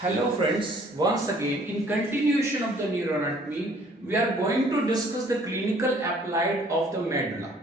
Hello friends, once again in continuation of the neuroanatomy, we are going to discuss the clinical applied of the medulla.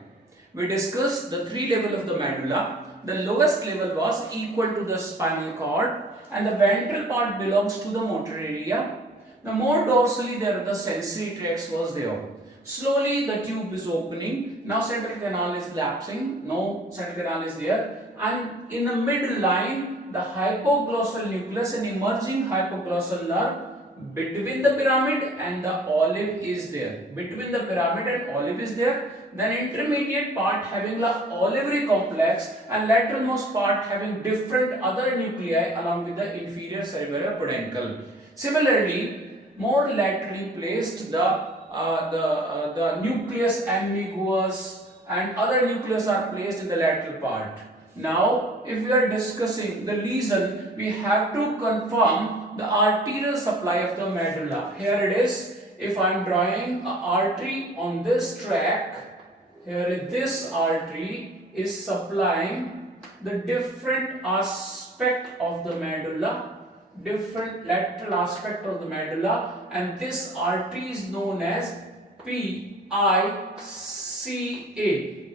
We discussed the three levels of the medulla. The lowest level was equal to the spinal cord and the ventral part belongs to the motor area. The more dorsally there the sensory tracts was there. Slowly the tube is opening. Now central canal is lapsing. No central canal is there. And in the midline the hypoglossal nucleus and emerging hypoglossal nerve between the pyramid and the olive is there. Between the pyramid and olive is there. Then intermediate part having the olivary complex and lateralmost part having different other nuclei along with the inferior cerebellar peduncle. Similarly, more laterally placed the nucleus ambiguous and other nucleus are placed in the lateral part. Now, if we are discussing the lesion, we have to confirm the arterial supply of the medulla. Here it is. If I am drawing an artery on this track, here this artery is supplying the different aspect of the medulla, different lateral aspect of the medulla, and this artery is known as PICA,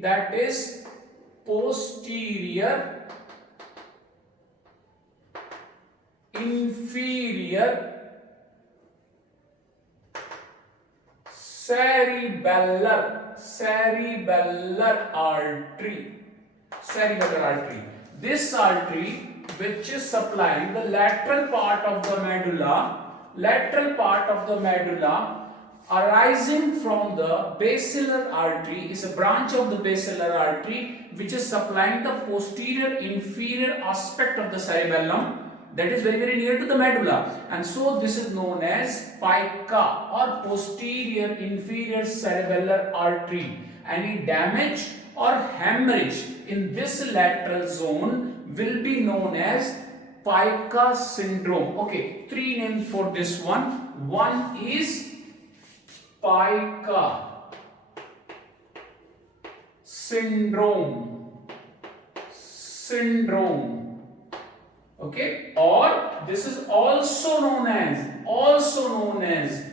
that is Posterior Inferior Cerebellar Artery. This artery which is supplying the lateral part of the medulla, arising from the basilar artery, is a branch of the basilar artery which is supplying the posterior inferior aspect of the cerebellum, that is very near to the medulla, and so this is known as PICA or posterior inferior cerebellar artery. Any damage or hemorrhage in this lateral zone will be known as PICA syndrome. Okay, three names for this one. One is PICA syndrome, okay, or this is also known as Wallanbergs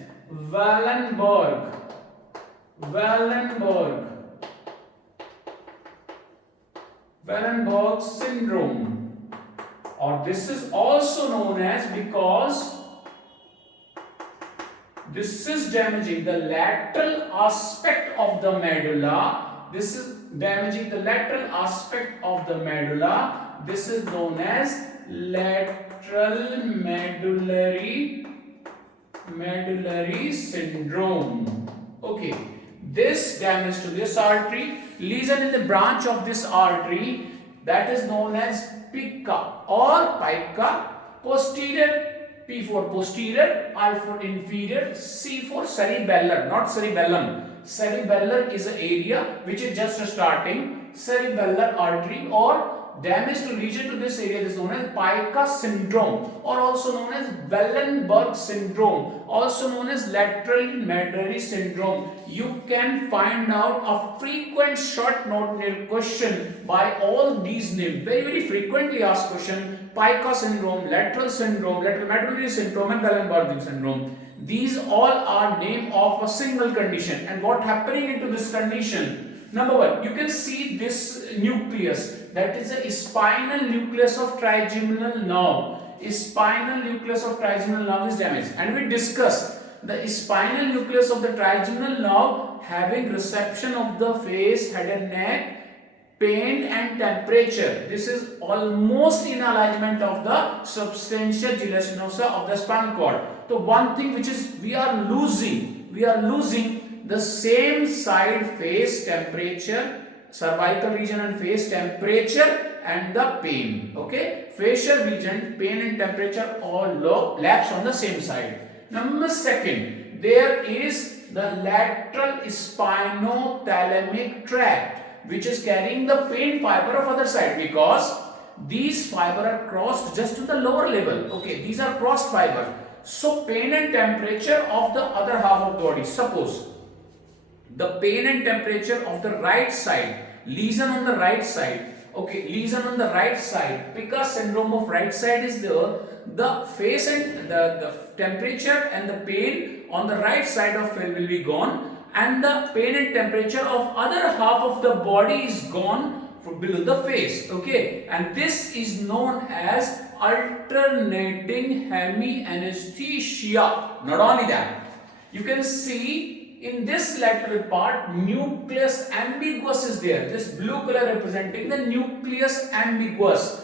syndrome, or this is also known as, because this is damaging the lateral aspect of the medulla. This is damaging the lateral aspect of the medulla. This is known as lateral medullary syndrome. Okay, this damage to this artery, lesion in the branch of this artery, that is known as PICA or PICA. Posterior, P for posterior, I for inferior, C for cerebellar, not cerebellum. Cerebellar is an area which is just starting. Cerebellar artery or damage to lesion to this area is known as PICA syndrome, or also known as Wallanbergs syndrome, also known as lateral medullary syndrome. You can find out a frequent short note question by all these names. Very frequently asked question: PICA syndrome, lateral medullary syndrome, and Wallanbergs syndrome. These all are name of a single condition. And what happening into this condition? Number one, you can see this nucleus, that is a spinal nucleus of trigeminal nerve. Spinal nucleus of trigeminal nerve is damaged, and we discussed the spinal nucleus of the trigeminal nerve having reception of the face, head and neck, pain and temperature. This is almost in alignment of the substantia gelatinosa of the spinal cord. So one thing which is we are losing the same side face temperature, cervical region and face temperature and the pain. Okay, facial region, pain and temperature all lapse on the same side. Number second, there is the lateral spinothalamic tract which is carrying the pain fiber of other side, because these fiber are crossed just to the lower level. Okay, these are crossed fiber. So pain and temperature of the other half of the body. Suppose the pain and temperature of the right side, lesion on the right side, Okay, lesion on the right side, PICA syndrome of right side is there. The face and the temperature and the pain on the right side of face will be gone, and the pain and temperature of other half of the body is gone from below the face. Okay, and this is known as alternating hemianesthesia. Not only that, you can see in this lateral part, nucleus ambiguous is there. This blue color representing the nucleus ambiguous.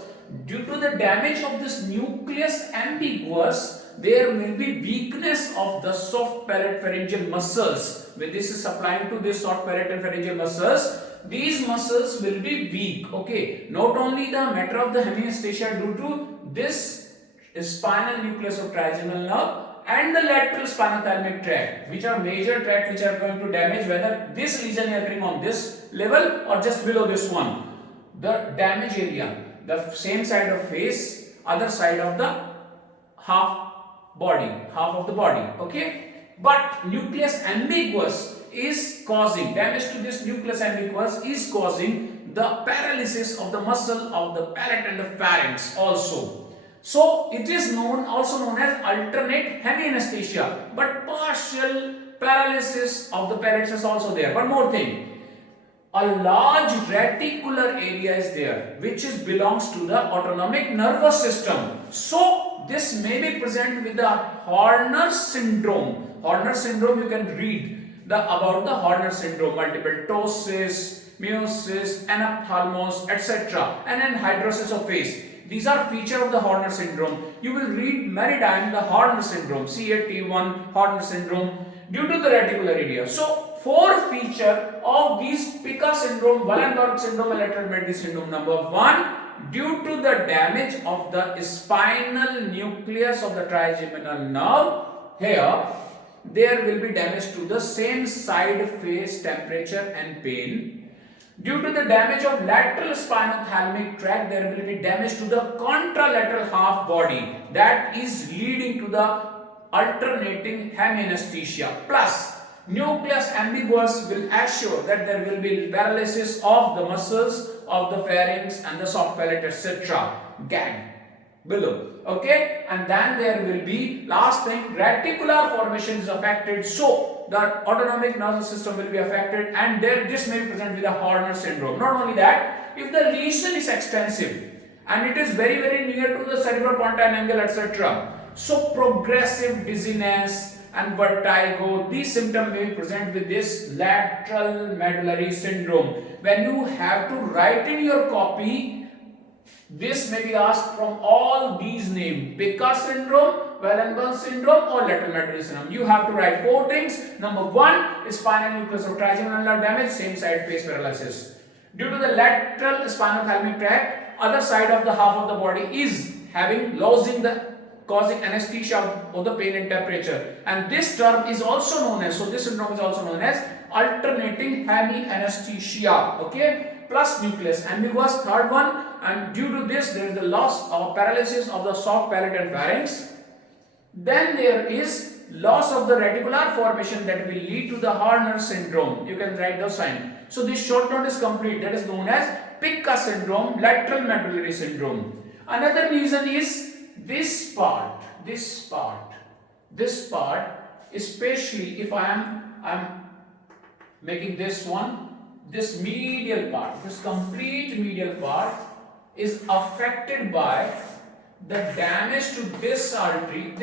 Due to the damage of this nucleus ambiguous, there will be weakness of the soft palate pharyngeal muscles. When this is supplying to this soft palate and pharyngeal muscles, these muscles will be weak. Okay, not only the matter of the hemianesthesia due to this spinal nucleus of trigeminal nerve and the lateral spinothalmic tract, which are major tract which are going to damage, whether this lesion is occurring on this level or just below this one. The damage area, the same side of face, other side of the half of the body. Okay, but nucleus ambiguous is causing damage to this nucleus ambiguous is causing the paralysis of the muscle of the palate and the pharynx also. So it is also known as alternate hemianesthesia, but partial paralysis of the palates is also there. One more thing, a large reticular area is there which belongs to the autonomic nervous system. So this may be present with the Horner syndrome. Horner syndrome, you can read about the Horner syndrome, multiple ptosis, meiosis, anophthalmos, etc. and anhidrosis of face. These are features of the Horner syndrome. You will read many times the Horner syndrome, CAT1 Horner syndrome, due to the reticular area. So, 4 features of these PICA syndrome, Wallanbergs syndrome and Lateral Medullary syndrome. Number 1, due to the damage of the spinal nucleus of the trigeminal nerve, here there will be damage to the same side face, temperature and pain. Due to the damage of lateral spinothalmic tract, there will be damage to the contralateral half body, that is leading to the alternating hemianesthesia. Plus, nucleus ambiguous will assure that there will be paralysis of the muscles of the pharynx and the soft palate, etc. Gag below. Okay, and then there will be last thing, reticular formation is affected, so the autonomic nervous system will be affected, and this may be present with the Horner syndrome. Not only that, if the lesion is extensive and it is very near to the cerebropontine angle, etc., so progressive dizziness and vertigo, these symptoms may be present with this lateral medullary syndrome. When you have to write in your copy, this may be asked from all these names: PICA syndrome, Wallanbergs syndrome or lateral medullary syndrome. You have to write 4 things. Number 1, spinal nucleus of trigeminal nerve damage, same side face paralysis. Due to the lateral spinothalmic tract, other side of the half of the body is causing anesthesia of the pain and temperature. And this term is also known as, this syndrome is also known as alternating hemianesthesia. Okay, plus nucleus ambiguous, third one, and due to this there is the loss or paralysis of the soft palate and pharynx. Then there is loss of the reticular formation that will lead to the Horner syndrome. You can write the sign. So this short note is complete. That is known as PICA syndrome, lateral medullary syndrome. Another reason is this part, especially if I am making this one, this medial part, this complete medial part is affected by the damage to this artery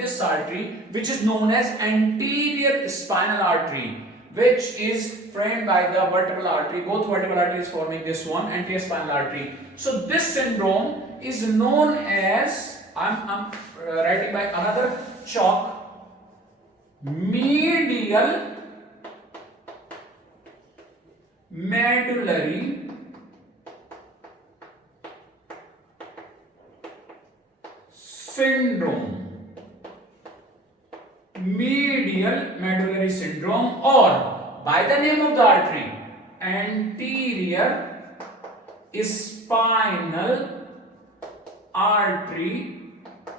which is known as anterior spinal artery, which is framed by the vertebral artery. Both vertebral arteries forming this one, anterior spinal artery. So this syndrome is known as, I'm writing by another chalk, medial medullary syndrome. Medial medullary syndrome, or by the name of the artery, anterior spinal artery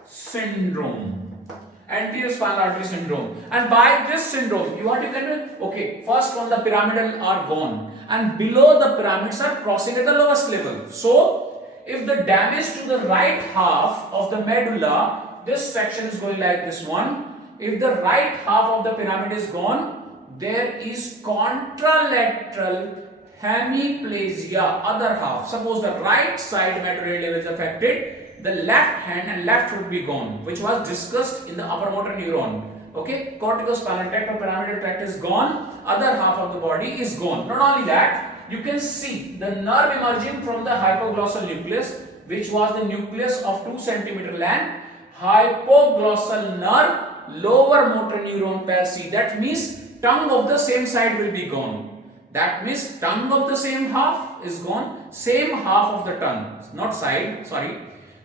syndrome. Anterior spinal artery syndrome. And by this syndrome, what you can do? Okay, first one, the pyramidal are gone, and below the pyramids are crossing at the lowest level. So, if the damage to the right half of the medulla, this section is going like this one. If the right half of the pyramid is gone, there is contralateral hemiplegia, other half. Suppose the right side medullary level is affected, the left hand and left would be gone, which was discussed in the upper motor neuron. Okay, corticospinal tract or pyramidal tract is gone, other half of the body is gone. Not only that, you can see the nerve emerging from the hypoglossal nucleus, which was the nucleus of 2 cm length. Hypoglossal nerve, lower motor neuron palsy. That means tongue of the same side will be gone. That means tongue of the same half is gone, same half of the tongue, not side, sorry,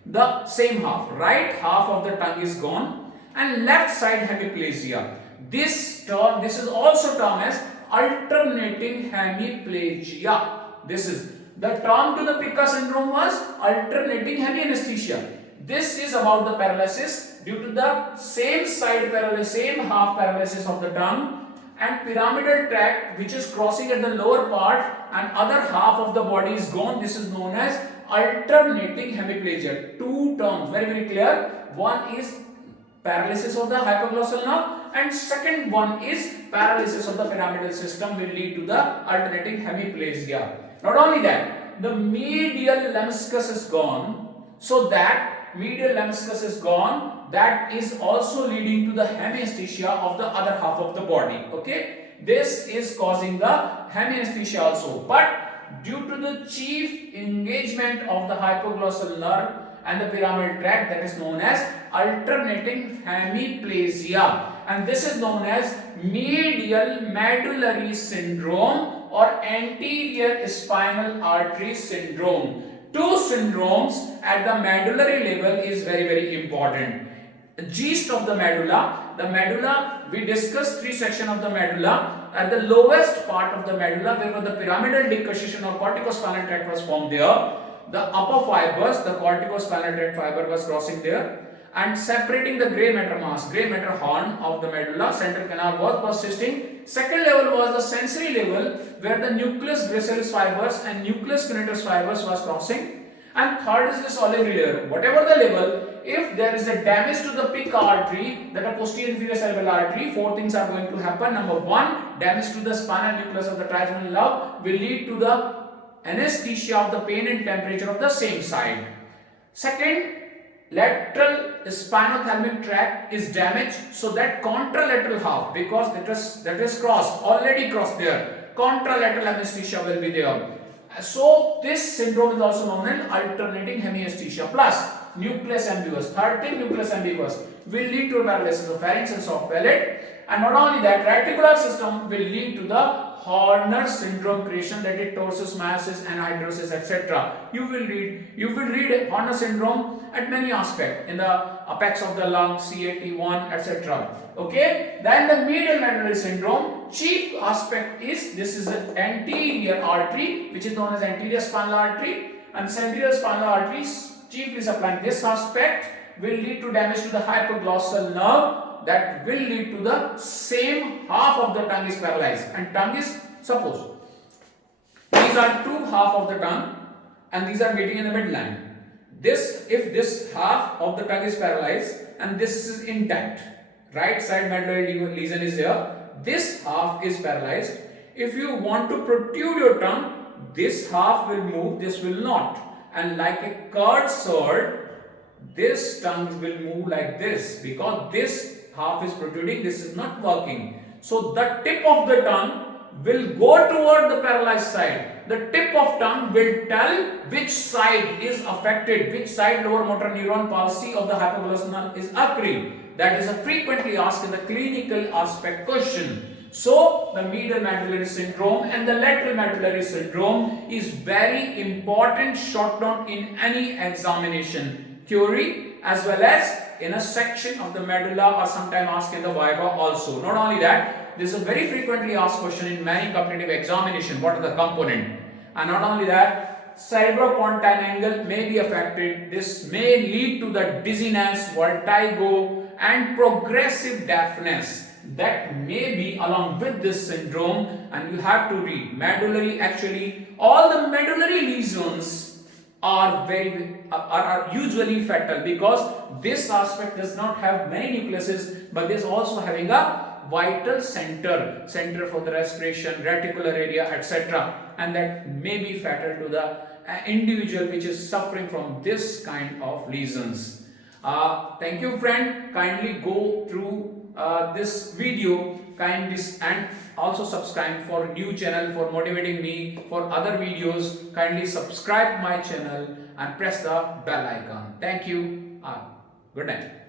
the same half, right half of the tongue is gone, and left side hemiplegia. This is also termed as alternating hemiplegia. This is the term to the PICA syndrome was alternating hemianesthesia. This is about the paralysis due to the same side paralysis, same half paralysis of the tongue, and pyramidal tract which is crossing at the lower part and other half of the body is gone. This is known as alternating hemiplegia. Two terms, very clear. One is paralysis of the hypoglossal nerve and second one is paralysis of the pyramidal system will lead to the alternating hemiplegia. Not only that, the medial lemniscus is gone, so that medial lemniscus is gone, that is also leading to the hemianesthesia of the other half of the body. Okay, this is causing the hemianesthesia also, but due to the chief engagement of the hypoglossal nerve and the pyramidal tract, that is known as alternating hemiplegia, and this is known as Medial Medullary Syndrome or Anterior Spinal Artery Syndrome. Two syndromes at the medullary level is very important. The gist of the medulla, we discussed three sections of the medulla. At the lowest part of the medulla, where the pyramidal decussation or corticospinal tract was formed there, the upper fibers, the corticospinal tract fiber was crossing there and separating the grey matter mass, grey matter horn of the medulla, central canal was persisting. Second level was the sensory level, where the nucleus gracilis fibers and nucleus cuneatus fibers was crossing. And third is this olivary layer. Whatever the level, if there is a damage to the PICA artery, that a posterior inferior cerebellar artery, four things are going to happen. Number one, damage to the spinal nucleus of the trigeminal nerve will lead to the anesthesia of the pain and temperature of the same side. Second, lateral spinothalmic tract is damaged, so that contralateral half, because that is crossed, already crossed there, contralateral anesthesia will be there. So this syndrome is also known as alternating hemianesthesia. Plus nucleus ambiguous, third thing, nucleus ambiguous will lead to paralysis of pharynx and soft palate, and not only that, reticular system will lead to the Horner syndrome creation, that is ptosis, meiosis, anhydrosis, etc. You will read Horner syndrome at many aspects in the apex of the lung, CAT1, etc. Okay, then the medial medullary syndrome, chief aspect is this is the anterior artery, which is known as anterior spinal artery, and this anterior spinal artery chiefly supplying this aspect will lead to damage to the hypoglossal nerve. That will lead to the same half of the tongue is paralyzed, and tongue is, suppose these are two half of the tongue and these are meeting in the midline. If this half of the tongue is paralyzed and this is intact, right side medullary lesion is there, this half is paralyzed. If you want to protrude your tongue, this half will move, this will not, and like a curved sword, this tongue will move like this, because this half is protruding, this is not working. So the tip of the tongue will go toward the paralyzed side. The tip of tongue will tell which side is affected, which side lower motor neuron palsy of the hypoglossal nerve is occurring. That is a frequently asked in the clinical aspect question. So the medial medullary syndrome and the lateral medullary syndrome is very important short note in any examination, theory as well as in a section of the medulla, or sometime asked in the viva also. Not only that, this is a very frequently asked question in many competitive examination. What are the component? And not only that, cerebropontine angle may be affected. This may lead to the dizziness, vertigo, and progressive deafness. that may be along with this syndrome, and you have to read medullary. Actually, all the medullary lesions are usually fatal because this aspect does not have many nucleuses, but this also having a vital center for the respiration, reticular area, etc., and that may be fatal to the individual which is suffering from this kind of lesions. Thank you, friend. Kindly go through this video, and also subscribe for new channel for motivating me for other videos. Kindly subscribe my channel and press the bell icon. Thank you. Good night.